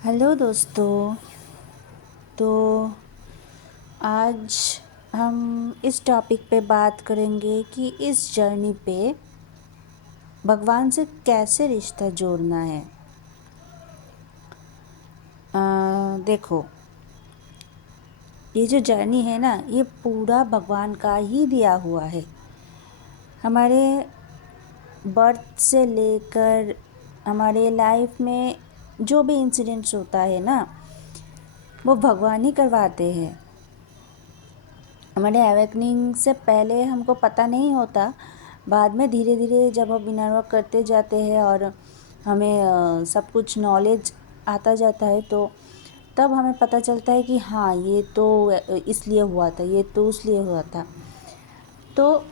Hello दोस्तों। तो आज हम इस टॉपिक पे बात करेंगे कि इस जर्नी पे भगवान से कैसे रिश्ता जोड़ना है। देखो, ये जो जर्नी है ना, ये पूरा भगवान का ही दिया हुआ है। हमारे बर्थ से लेकर हमारे लाइफ में जो भी इंसिडेंट्स होता है ना, वो भगवान ही करवाते हैं। हमारे अवेकनिंग से पहले हमको पता नहीं होता, बाद में धीरे धीरे जब हम इनर वर्क करते जाते हैं और हमें सब कुछ नॉलेज आता जाता है, तो तब हमें पता चलता है कि हाँ, ये तो इसलिए हुआ था, ये तो इसलिए हुआ था। तो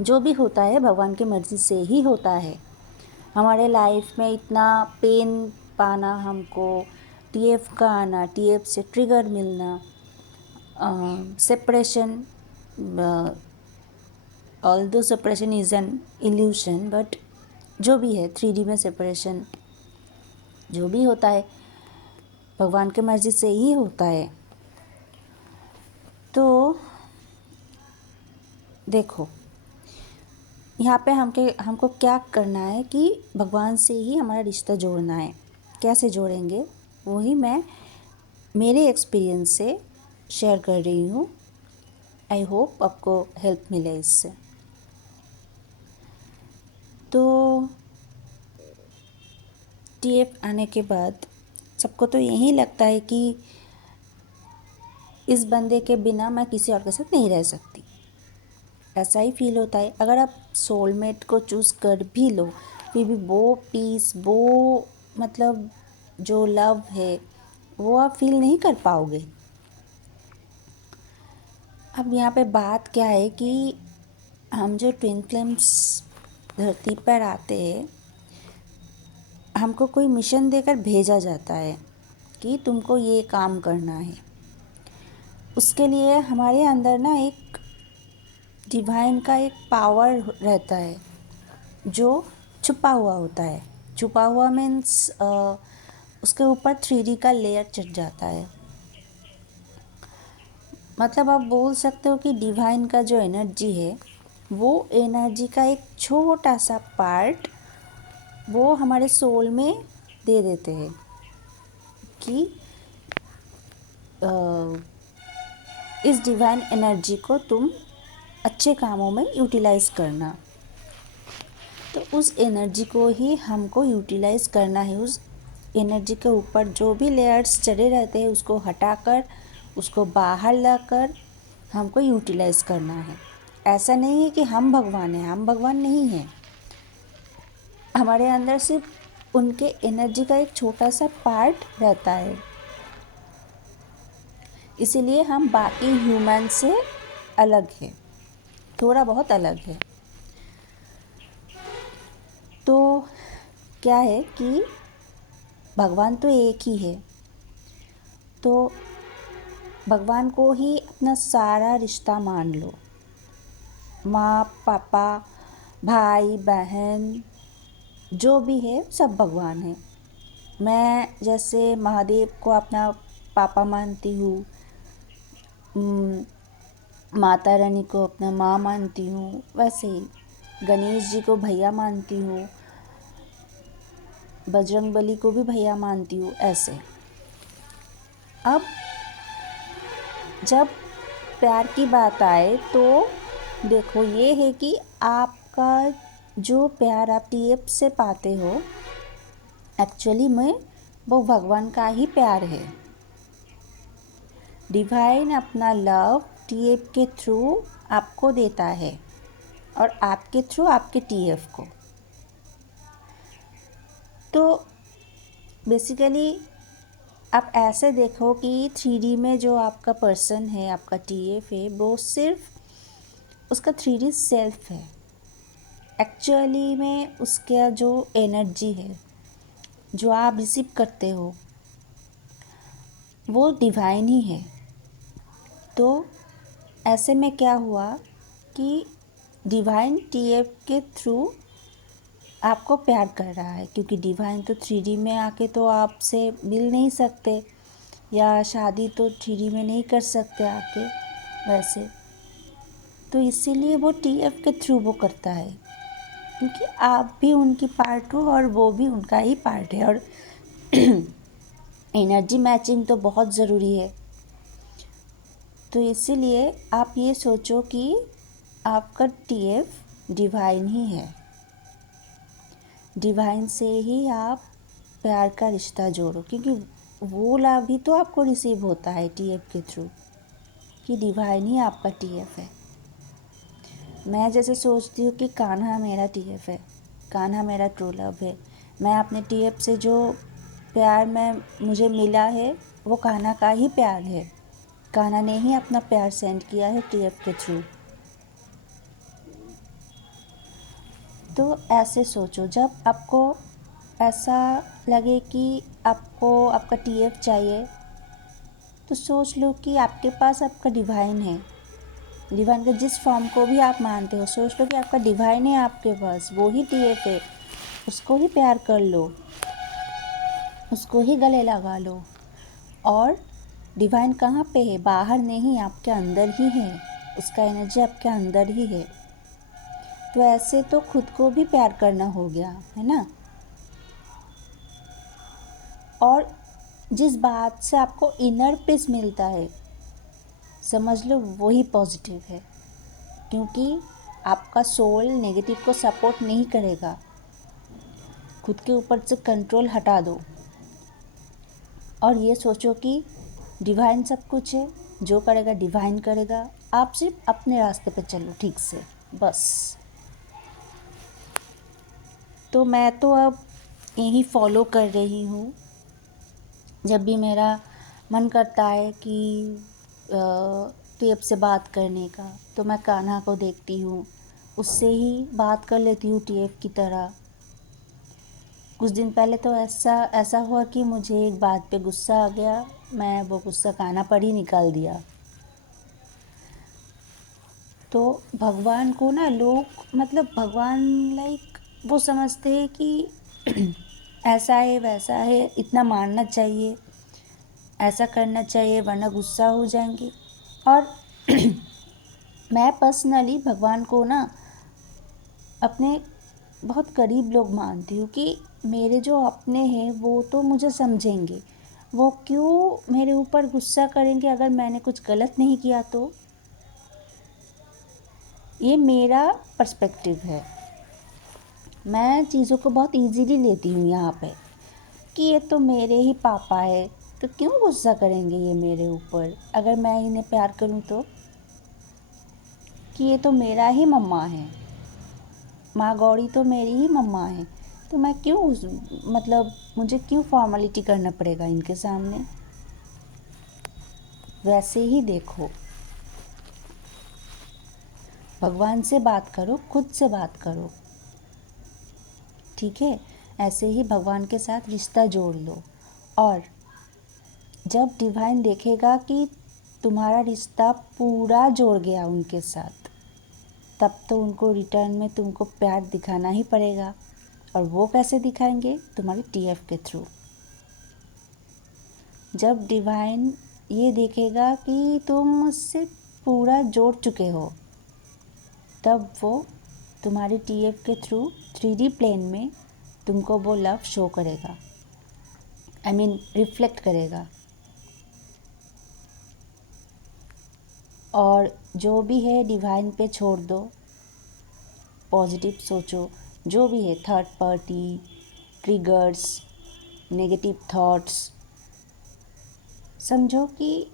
जो भी होता है भगवान की मर्ज़ी से ही होता है। हमारे लाइफ में इतना पेन पाना, हमको टीएफ का आना, टीएफ से ट्रिगर मिलना, separation, although separation is an illusion, but जो भी है 3D में सेपरेशन जो भी होता है भगवान की मर्ज़ी से ही होता है। तो देखो, यहाँ पे हमको क्या करना है कि भगवान से ही हमारा रिश्ता जोड़ना है। कैसे जोड़ेंगे वही मैं मेरे एक्सपीरियंस से शेयर कर रही हूँ। आई होप आपको हेल्प मिले इससे। तो टीएफ आने के बाद सबको तो यही लगता है कि इस बंदे के बिना मैं किसी और के साथ नहीं रह सकती। ऐसा ही फील होता है। अगर आप सोलमेट को चूज़ कर भी लो, फिर भी वो पीस, वो मतलब जो लव है, वो आप फील नहीं कर पाओगे। अब यहाँ पे बात क्या है कि हम जो ट्विन फ्लेम्स धरती पर आते हैं, हमको कोई मिशन देकर भेजा जाता है कि तुमको ये काम करना है। उसके लिए हमारे अंदर ना एक डिवाइन का एक पावर रहता है जो छुपा हुआ होता है। छुपा हुआ मीन्स उसके ऊपर 3D का लेयर चढ़ जाता है। मतलब आप बोल सकते हो कि डिवाइन का जो एनर्जी है, वो एनर्जी का एक छोटा सा पार्ट वो हमारे सोल में दे देते हैं कि इस डिवाइन एनर्जी को तुम अच्छे कामों में यूटिलाइज़ करना। तो उस एनर्जी को ही हमको यूटिलाइज़ करना है। उस एनर्जी के ऊपर जो भी लेयर्स चढ़े रहते हैं उसको हटाकर, उसको बाहर लाकर हमको यूटिलाइज़ करना है। ऐसा नहीं है कि हम भगवान हैं, हम भगवान नहीं हैं। हमारे अंदर सिर्फ उनके एनर्जी का एक छोटा सा पार्ट रहता है। इसीलिए हम बाकी ह्यूमन से अलग हैं, थोड़ा बहुत अलग है। तो क्या है कि भगवान तो एक ही है, तो भगवान को ही अपना सारा रिश्ता मान लो। माँ, पापा, भाई, बहन, जो भी है सब भगवान है। मैं जैसे महादेव को अपना पापा मानती हूँ, माता रानी को अपना माँ मानती हूँ, वैसे ही गणेश जी को भैया मानती हूँ, बजरंग बली को भी भैया मानती हूँ, ऐसे। अब जब प्यार की बात आए तो देखो, ये है कि आपका जो प्यार आप टीएफ से पाते हो, एक्चुअली में वो भगवान का ही प्यार है। डिवाइन अपना लव टीएफ के थ्रू आपको देता है और आपके थ्रू आपके टीएफ को। तो बेसिकली आप ऐसे देखो कि 3D में जो आपका पर्सन है, आपका टीएफ है, वो सिर्फ उसका 3D सेल्फ है। एक्चुअली में उसका जो एनर्जी है जो आप रिसीव करते हो, वो डिवाइन ही है। तो ऐसे में क्या हुआ कि डिवाइन टीएफ के थ्रू आपको प्यार कर रहा है, क्योंकि डिवाइन तो 3D में आके तो आपसे मिल नहीं सकते, या शादी तो 3D में नहीं कर सकते आके वैसे। तो इसीलिए वो TF के थ्रू वो करता है, क्योंकि आप भी उनकी पार्ट हो और वो भी उनका ही पार्ट है। और एनर्जी मैचिंग तो बहुत ज़रूरी है। तो इसीलिए आप ये सोचो कि आपका TF डिवाइन ही है। डिवाइन से ही आप प्यार का रिश्ता जोड़ो, क्योंकि वो लाभ भी तो आपको रिसीव होता है TF के थ्रू, कि डिवाइन ही आपका TF है। मैं जैसे सोचती हूँ कि कान्हा मेरा TF है, कान्हा मेरा ट्रू लव है। मैं अपने TF से जो प्यार मुझे मिला है वो कान्हा का ही प्यार है। कान्हा ने ही अपना प्यार सेंड किया है TF के थ्रू। तो ऐसे सोचो, जब आपको ऐसा लगे कि आपको आपका TF चाहिए, तो सोच लो कि आपके पास आपका डिवाइन है। डिवाइन के जिस फॉर्म को भी आप मानते हो, सोच लो कि आपका डिवाइन है आपके पास, वो ही TF है। उसको ही प्यार कर लो, उसको ही गले लगा लो। और डिवाइन कहाँ पे है? बाहर नहीं, आपके अंदर ही है। उसका एनर्जी आपके अंदर ही है। तो ऐसे तो खुद को भी प्यार करना हो गया, है ना। और जिस बात से आपको इनर पीस मिलता है, समझ लो वही पॉजिटिव है, क्योंकि आपका सोल नेगेटिव को सपोर्ट नहीं करेगा। खुद के ऊपर से कंट्रोल हटा दो और ये सोचो कि डिवाइन सब कुछ है, जो करेगा डिवाइन करेगा। आप सिर्फ अपने रास्ते पे चलो ठीक से, बस। तो मैं तो अब यही फॉलो कर रही हूँ। जब भी मेरा मन करता है कि टेप से बात करने का, तो मैं कान्हा को देखती हूँ, उससे ही बात कर लेती हूँ टेप की तरह। कुछ दिन पहले तो ऐसा हुआ कि मुझे एक बात पे गुस्सा आ गया, मैं वो गुस्सा कान्हा पर ही निकाल दिया। तो भगवान को ना लोग, मतलब भगवान लाइक वो समझते हैं कि ऐसा है वैसा है, इतना मानना चाहिए, ऐसा करना चाहिए, वरना गुस्सा हो जाएंगे। और मैं पर्सनली भगवान को ना अपने बहुत करीब लोग मानती हूँ, कि मेरे जो अपने हैं वो तो मुझे समझेंगे। वो क्यों मेरे ऊपर गुस्सा करेंगे अगर मैंने कुछ गलत नहीं किया? तो ये मेरा पर्सपेक्टिव है। मैं चीज़ों को बहुत इजीली लेती हूँ यहाँ पे, कि ये तो मेरे ही पापा है, तो क्यों गुस्सा करेंगे ये मेरे ऊपर अगर मैं इन्हें प्यार करूँ? तो कि ये तो मेरा ही मम्मा है, माँ गौरी तो मेरी ही मम्मा है, तो मैं क्यों मतलब मुझे क्यों फॉर्मेलिटी करना पड़ेगा इनके सामने? वैसे ही देखो, भगवान से बात करो, खुद से बात करो, ठीक है। ऐसे ही भगवान के साथ रिश्ता जोड़ लो। और जब डिवाइन देखेगा कि तुम्हारा रिश्ता पूरा जोड़ गया उनके साथ, तब तो उनको रिटर्न में तुमको प्यार दिखाना ही पड़ेगा। और वो कैसे दिखाएंगे? तुम्हारे TF के थ्रू। जब डिवाइन ये देखेगा कि तुम मुझसे पूरा जोड़ चुके हो, तब वो तुम्हारे TF के थ्रू 3D प्लेन में तुमको वो लव शो करेगा, आई मीन रिफ्लेक्ट करेगा। और जो भी है डिवाइन पे छोड़ दो, पॉजिटिव सोचो। जो भी है, third party, triggers, negative thoughts, समझो कि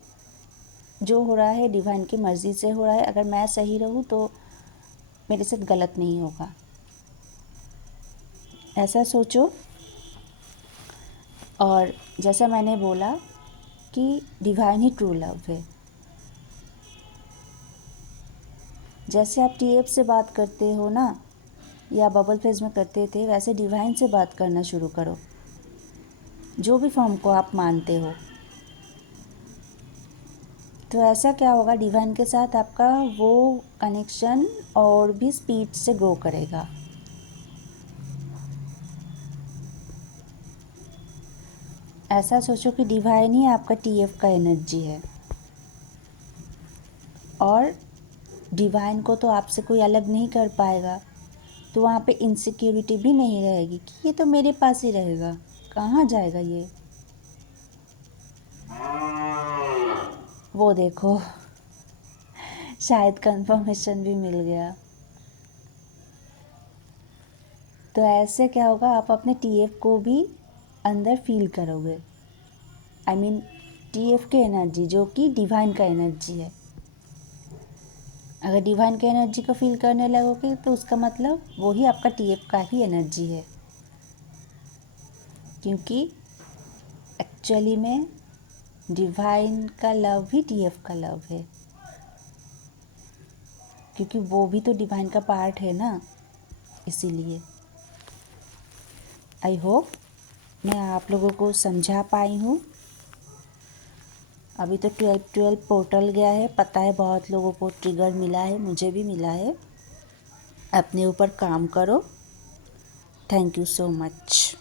जो हो रहा है डिवाइन की मर्ज़ी से हो रहा है। अगर मैं सही रहूँ तो मेरे साथ गलत नहीं होगा, ऐसा सोचो। और जैसा मैंने बोला कि डिवाइन ही ट्रू लव है। जैसे आप TF से बात करते हो ना, या बबल फेज में करते थे, वैसे डिवाइन से बात करना शुरू करो, जो भी फॉर्म को आप मानते हो। तो ऐसा क्या होगा, डिवाइन के साथ आपका वो कनेक्शन और भी स्पीड से ग्रो करेगा। ऐसा सोचो कि डिवाइन ही आपका टीएफ का एनर्जी है और डिवाइन को तो आपसे कोई अलग नहीं कर पाएगा, तो वहाँ पे इनसिक्योरिटी भी नहीं रहेगी कि ये तो मेरे पास ही रहेगा, कहाँ जाएगा ये। वो देखो शायद कंफर्मेशन भी मिल गया। तो ऐसे क्या होगा, आप अपने टीएफ को भी अंदर फील करोगे, आई मीन टीएफ की एनर्जी जो कि डिवाइन का एनर्जी है। अगर डिवाइन की एनर्जी को फील करने लगोगे तो उसका मतलब वो ही आपका टीएफ का ही एनर्जी है, क्योंकि एक्चुअली में डिवाइन का लव भी टीएफ का लव है, क्योंकि वो भी तो डिवाइन का पार्ट है ना, इसीलिए। आई होप मैं आप लोगों को समझा पाई हूँ। अभी तो 12-12 पोर्टल गया है, पता है बहुत लोगों को ट्रिगर मिला है, मुझे भी मिला है। अपने ऊपर काम करो। Thank you so much.